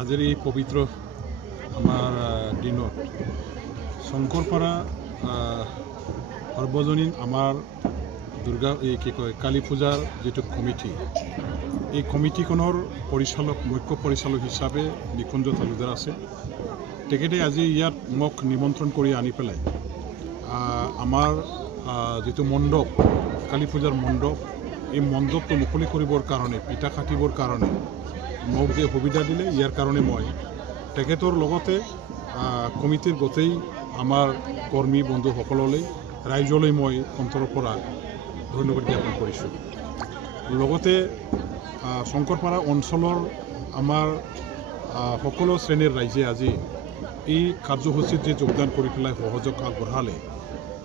আজিৰ এই পবিত্ৰ আমাৰ দিনত শংকৰ পৰা সৰ্বজনীন আমাৰ দুৰ্গা এই কি কয় কালী পূজাৰ যিটো কমিটি, এই কমিটিখনৰ পৰিচালক মুখ্য পৰিচালক হিচাপে নিকুঞ্জ তালুকদাৰ আছে। তেখেতে আজি ইয়াত মোক নিমন্ত্ৰণ কৰি আনি পেলাই আমাৰ যিটো মণ্ডপ কালী পূজাৰ মণ্ডপ, এই মণ্ডপটো মুকলি কৰিবৰ কাৰণে পিঠা কাটিবৰ কাৰণে মোক যে সুবিধা দিলে, ইয়াৰ কাৰণে মই তেখেতৰ লগতে কমিটিৰ গোটেই আমাৰ কৰ্মী বন্ধুসকললৈ ৰাইজলৈ মই অন্তৰৰ পৰা ধন্যবাদ জ্ঞাপন কৰিছোঁ। লগতে শংকৰপাৰা অঞ্চলৰ আমাৰ সকলো শ্ৰেণীৰ ৰাইজে আজি এই কাৰ্যসূচীত যে যোগদান কৰি পেলাই সহযোগ আগবঢ়ালে,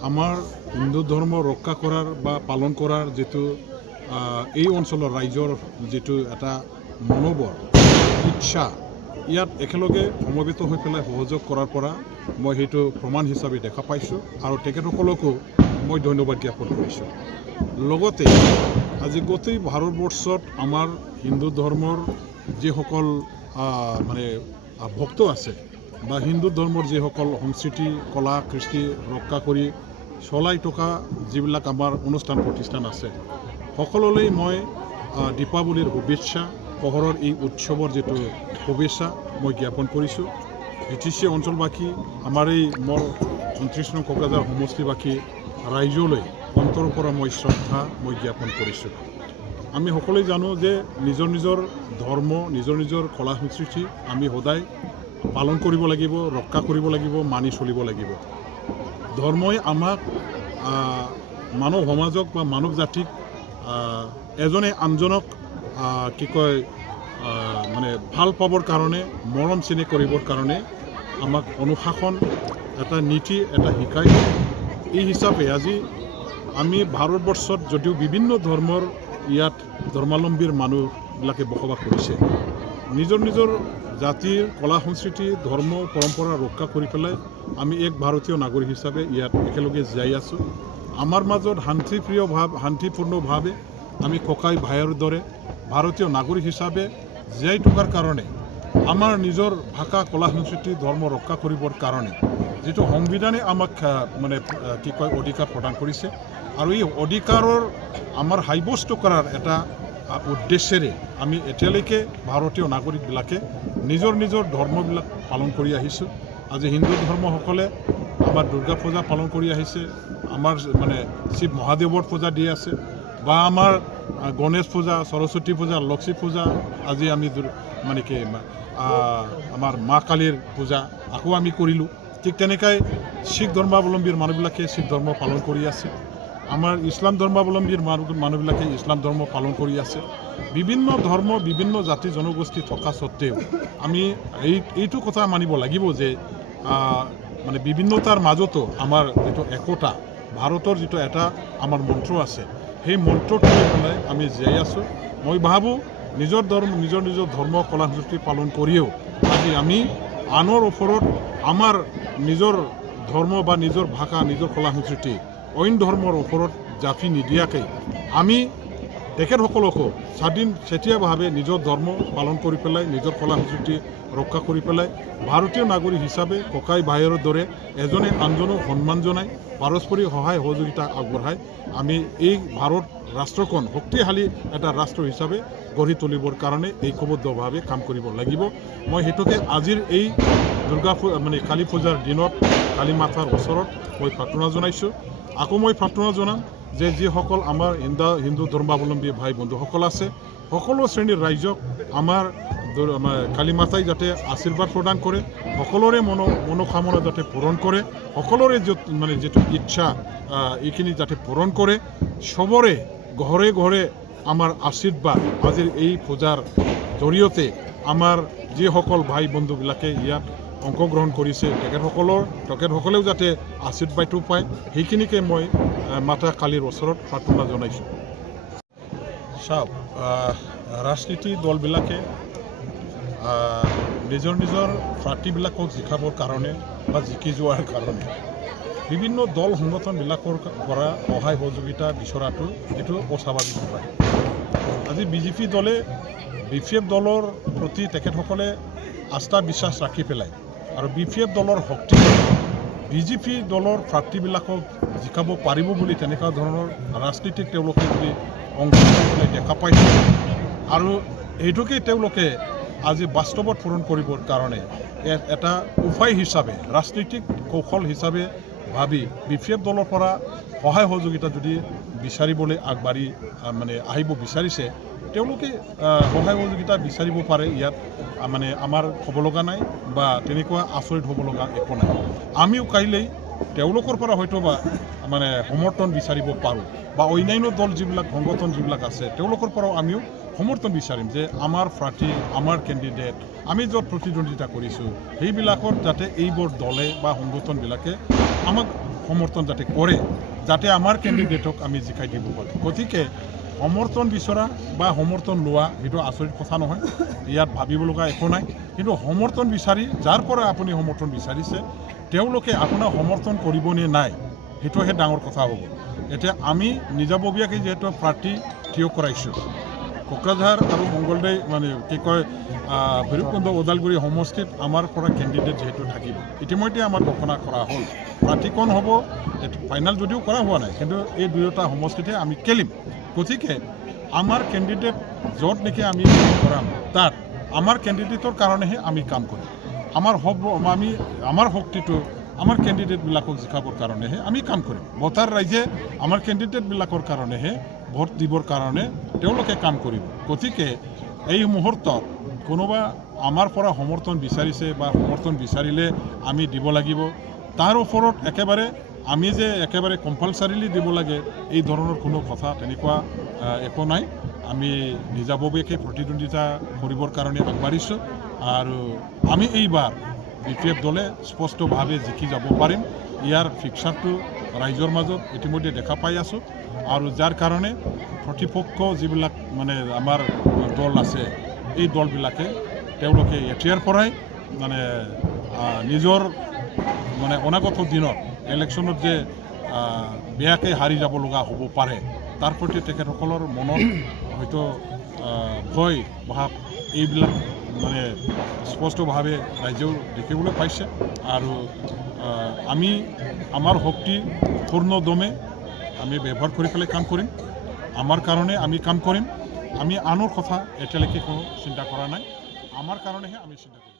আমাৰ হিন্দু ধৰ্ম ৰক্ষা কৰাৰ বা পালন কৰাৰ যিটো এই অঞ্চলৰ ৰাইজৰ যিটো এটা মনোবল ইচ্ছা, ইয়াত একেলগে সমবেত হৈ পেলাই সহযোগ কৰাৰ পৰা মই সেইটো প্ৰমাণ হিচাপে দেখা পাইছোঁ আৰু তেখেতসকলকো মই ধন্যবাদ জ্ঞাপন কৰিছোঁ। লগতে আজি গোটেই ভাৰতবৰ্ষত আমাৰ হিন্দু ধৰ্মৰ যিসকল মানে ভক্ত আছে বা হিন্দু ধৰ্মৰ যিসকল সংস্কৃতি কলা কৃষ্টি ৰক্ষা কৰি চলাই থকা যিবিলাক আমাৰ অনুষ্ঠান প্ৰতিষ্ঠান আছে, সকলোলৈ মই দীপাৱলীৰ শুভেচ্ছা, পোহৰৰ এই উৎসৱৰ যিটো শুভেচ্ছা মই জ্ঞাপন কৰিছোঁ। BTC অঞ্চলবাসী, আমাৰ এই মোৰ 29 নং কোকৰাঝাৰ সমষ্টিবাসী ৰাইজলৈ অন্তৰৰ পৰা মই শ্ৰদ্ধা মই জ্ঞাপন কৰিছোঁ। আমি সকলোৱে জানো যে নিজৰ নিজৰ ধৰ্ম, নিজৰ নিজৰ কলা সংস্কৃতি আমি সদায় পালন কৰিব লাগিব, ৰক্ষা কৰিব লাগিব, মানি চলিব লাগিব। ধৰ্মই আমাক মানৱ সমাজক বা মানৱ জাতিক এজনে আনজনক কি কয় মানে ভাল পাবৰ কাৰণে, মৰম চেনেহ কৰিবৰ কাৰণে আমাক অনুশাসন এটা নীতি এটা শিকায়। এই হিচাপে আজি আমি ভাৰতবৰ্ষত যদিও বিভিন্ন ধৰ্মৰ ইয়াত ধৰ্মাৱলম্বীৰ মানুহবিলাকে বসবাস কৰিছে, নিজৰ নিজৰ জাতিৰ কলা সংস্কৃতি ধৰ্ম পৰম্পৰা ৰক্ষা কৰি পেলাই আমি এক ভাৰতীয় নাগৰিক হিচাপে ইয়াত একেলগে জীয়াই আছোঁ। আমাৰ মাজত শান্তিপূৰ্ণভাৱে আমি ককাই ভাইৰ দৰে ভাৰতীয় নাগৰিক হিচাপে জীয়াই থকাৰ কাৰণে আমাৰ নিজৰ ভাষা কলা সংস্কৃতি ধৰ্ম ৰক্ষা কৰিবৰ কাৰণে যিটো সংবিধানে আমাক মানে কি কয় অধিকাৰ প্ৰদান কৰিছে, আৰু এই অধিকাৰৰ আমাৰ সাব্যস্ত কৰাৰ এটা উদ্দেশ্যেৰে আমি এতিয়ালৈকে ভাৰতীয় নাগৰিকবিলাকে নিজৰ নিজৰ ধৰ্মবিলাক পালন কৰি আহিছোঁ। আজি হিন্দু ধৰ্মসকলে আমাৰ দুৰ্গা পূজা পালন কৰি আহিছে, আমাৰ মানে শিৱ মহাদেৱৰ পূজা দি আছে, বা আমাৰ গণেশ পূজা, সৰস্বতী পূজা, লক্ষ্মী পূজা, আজি আমি মানে কি আমাৰ মা কালীৰ পূজা আকৌ আমি কৰিলোঁ। ঠিক তেনেকৈ শিখ ধৰ্মাৱলম্বীৰ মানুহবিলাকে শিখ ধৰ্ম পালন কৰি আছে, আমাৰ ইছলাম ধৰ্মাৱলম্বীৰ মানুহবিলাকে ইছলাম ধৰ্ম পালন কৰি আছে। বিভিন্ন ধৰ্ম বিভিন্ন জাতি জনগোষ্ঠী থকা স্বত্তেও আমি এইটো কথা মানিব লাগিব যে মানে বিভিন্নতাৰ মাজতো আমাৰ যিটো একতা, ভাৰতৰ যিটো এটা আমাৰ মন্ত্ৰ আছে, সেই মন্ত্ৰটো লৈ পেলাই আমি জীয়াই আছোঁ। মই ভাবোঁ নিজৰ ধৰ্ম কলা সংস্কৃতি পালন কৰিও আজি আমি আনৰ ওপৰত আমাৰ নিজৰ ধৰ্ম বা নিজৰ ভাষা নিজৰ কলা সংস্কৃতি অইন ধৰ্মৰ ওপৰত জাপি নিদিয়াকৈ আমি তেখেতসকলকো স্বাধীনভাৱে নিজৰ ধৰ্ম পালন কৰি পেলাই নিজৰ কলা সংস্কৃতি ৰক্ষা কৰি পেলাই ভাৰতীয় নাগৰিক হিচাপে ককাই ভাইৰ দৰে এজনে আনজনক সন্মান জনাই পাৰস্পৰিক সহায় সহযোগিতা আগবঢ়াই আমি এই ভাৰত ৰাষ্ট্ৰখন শক্তিশালী এটা ৰাষ্ট্ৰ হিচাপে গঢ়ি তুলিবৰ কাৰণে ঐক্যবদ্ধভাৱে কাম কৰিব লাগিব। মই সেইটোকে আজিৰ এই মানে কালী পূজাৰ দিনত কালী মাতাৰ ওচৰত মই প্ৰাৰ্থনা জনাইছোঁ। আকৌ মই প্ৰাৰ্থনা জনাম যে যিসকল আমাৰ হিন্দু ধৰ্মাৱলম্বী ভাই বন্ধুসকল আছে, সকলো শ্ৰেণীৰ ৰাইজক আমাৰ কালী মাতাই যাতে আশীৰ্বাদ প্ৰদান কৰে, সকলোৰে মনোকামনা যাতে পূৰণ কৰে, সকলোৰে মানে যিটো ইচ্ছা এইখিনি যাতে পূৰণ কৰে, চবৰে ঘৰে ঘৰে আমাৰ আশীৰ্বাদ আজিৰ এই পূজাৰ জৰিয়তে আমাৰ যিসকল ভাই বন্ধুবিলাকে ইয়াত অংশগ্ৰহণ কৰিছে তেখেতসকলেও যাতে আশীৰ্বাদটো পায়, সেইখিনিকে মই মাতা কালীৰ ওচৰত প্ৰাৰ্থনা জনাইছোঁ। চাওক, ৰাজনীতি দলবিলাকে নিজৰ প্ৰাৰ্থীবিলাকক জিকাবৰ কাৰণে বা জিকি যোৱাৰ কাৰণে বিভিন্ন দল সংগঠনবিলাকৰ পৰা সহায় সহযোগিতা বিচৰাটো এইটো অস্বাভাৱিক নহয়। আজি BJP দলে BPF দলৰ প্ৰতি তেখেতসকলে আস্থা বিশ্বাস ৰাখি পেলাই আৰু BPF দলৰ শক্তি BJP দলৰ প্ৰাৰ্থীবিলাকক জিকাব পাৰিব বুলি তেনেকুৱা ধৰণৰ ৰাজনীতিক তেওঁলোকে যদি অংশগ্ৰহণ দেখা পাইছে আৰু এইটোকে তেওঁলোকে আজি বাস্তৱত পূৰণ কৰিবৰ কাৰণে এটা উপায় হিচাপে ৰাজনৈতিক কৌশল হিচাপে ভাবি BPF দলৰ পৰা সহায় সহযোগিতা যদি বিচাৰিবলৈ আগবাঢ়ি মানে আহিব বিচাৰিছে তেওঁলোকে সহায় সহযোগিতা বিচাৰিব পাৰে ইয়াত মানে আমাৰ হ'ব লগা নাই বা তেনেকুৱা আচৰিত হ'ব লগা একো নাই আমিও কাইলৈ তেওঁলোকৰ পৰা হয়তো বা মানে সমৰ্থন বিচাৰিব পাৰোঁ বা অন্যান্য দল যিবিলাক সংগঠন যিবিলাক আছে তেওঁলোকৰ পৰাও আমিও সমৰ্থন বিচাৰিম যে আমাৰ প্ৰাৰ্থী আমাৰ কেণ্ডিডেট আমি য'ত প্ৰতিদ্বন্দ্বিতা কৰিছোঁ সেইবিলাকৰ যাতে এইবোৰ দলে বা সংগঠনবিলাকে আমাক সমৰ্থন যাতে কৰে যাতে আমাৰ কেণ্ডিডেটক আমি জিকাই দিব পাৰোঁ গতিকে সমৰ্থন বিচৰা বা সমৰ্থন লোৱা সেইটো আচৰিত কথা নহয় ইয়াত ভাবিব লগা একো নাই কিন্তু সমৰ্থন বিচাৰি যাৰ পৰা আপুনি সমৰ্থন বিচাৰিছে তেওঁলোকে আপোনাক সমৰ্থন কৰিবনে নাই সেইটোহে ডাঙৰ কথা হ'ব এতিয়া আমি নিজাববীয়াকৈ যিহেতু প্ৰাৰ্থী থিয় কৰাইছোঁ কোকৰাঝাৰ আৰু মংগলদৈ মানে কি কয় ভৈৰৱকুণ্ড ওদালগুৰি সমষ্টিত আমাৰ পৰা কেণ্ডিডেট যিহেতু থাকিব ইতিমধ্যে আমাৰ ঘোষণা কৰা হ'ল প্ৰাৰ্থী কোন হ'ব এইটো ফাইনেল যদিও কৰা হোৱা নাই কিন্তু এই দুয়োটা সমষ্টিতে আমি খেলিম গতিকে আমাৰ কেণ্ডিডেট য'ত নেকি আমি কৰাম তাত আমাৰ কেণ্ডিডেটৰ কাৰণেহে আমি কাম কৰিম আমাৰ শক্তিটো আমাৰ কেণ্ডিডেটবিলাকক জিকাবৰ কাৰণেহে আমি কাম কৰিম ভোটাৰ ৰাইজে আমাৰ কেণ্ডিডেটবিলাকৰ কাৰণেহে ভোট দিবৰ কাৰণে তেওঁলোকে কাম কৰিব গতিকে এই মুহূৰ্তত কোনোবা আমাৰ পৰা সমৰ্থন বিচাৰিছে বা সমৰ্থন বিচাৰিলে আমি দিব লাগিব তাৰ ওপৰত একেবাৰে আমি যে একেবাৰে কম্পালচাৰিলি দিব লাগে এই ধৰণৰ কোনো কথা তেনেকুৱা একো নাই আমি নিজাববীয়াকৈ প্ৰতিদ্বন্দ্বিতা কৰিবৰ কাৰণে আগবাঢ়িছোঁ আৰু আমি এইবাৰ BPF দলে স্পষ্টভাৱে জিকি যাব পাৰিম ইয়াৰ ফিক্সাৰটো ৰাইজৰ মাজত ইতিমধ্যে দেখা পাই আছোঁ আৰু যাৰ কাৰণে প্ৰতিপক্ষ যিবিলাক মানে আমাৰ দল আছে এই দলবিলাকে তেওঁলোকে এতিয়াৰ পৰাই মানে নিজৰ মানে অনাগত দিনত ইলেকশ্যনত যে বেয়াকৈ হাৰি যাব লগা হ'ব পাৰে তাৰ প্ৰতি তেখেতসকলৰ মনত হয়তো ভয় ভাৱ এইবিলাক মানে স্পষ্টভাৱে ৰাইজেও দেখিবলৈ পাইছে আৰু আমি আমাৰ শক্তি পূৰ্ণ দমে আমি ব্যৱহাৰ কৰি পেলাই কাম কৰিম আমাৰ কাৰণে আমি কাম কৰিম আমি আনৰ কথা এতিয়ালৈকে কোনো চিন্তা কৰা নাই আমাৰ কাৰণেহে আমি চিন্তা কৰিম